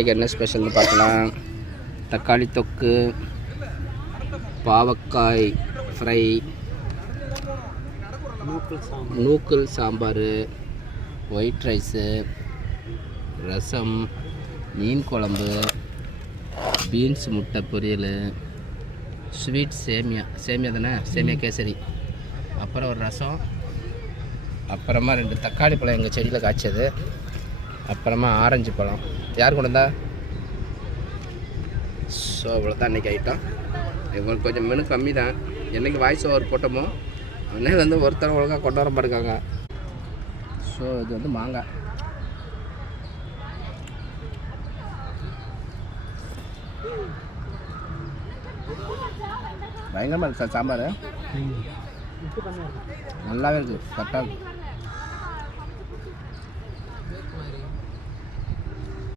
என்ன ஸ்பெஷல்னு பார்க்கலாம். தக்காளி தொக்கு, பாவக்காய் ஃப்ரை, நூக்கல் சாம்பார், ஒயிட் ரைஸு, ரசம், மீன் குழம்பு, பீன்ஸ் முட்டை பொரியல், ஸ்வீட் சேமியா தானே, சேமியா கேசரி, அப்புறம் ஒரு ரசம், அப்புறமா 2 தக்காளி பழம் எங்கள் செடியில் காய்ச்சது, அப்புறமா ஆரஞ்சு பழம். யார் கொண்டு வந்தா? ஸோ அவ்வளோ தான் இன்றைக்கி ஐட்டம். இவங்களுக்கு கொஞ்சம் மெனு கம்மி தான். என்றைக்கு வாய்ஸ் ஓவர் போட்டோமோ அன்னைக்கு வந்து ஒருத்தர் ஒழுங்காக கொண்டு வர மாட்டேங்காங்க. ஸோ இது வந்து மாங்காய். பயங்கரமாக இருக்குது சார் சாம்பார். நல்லாவே இருக்குது, கரெக்டாக இருக்குது.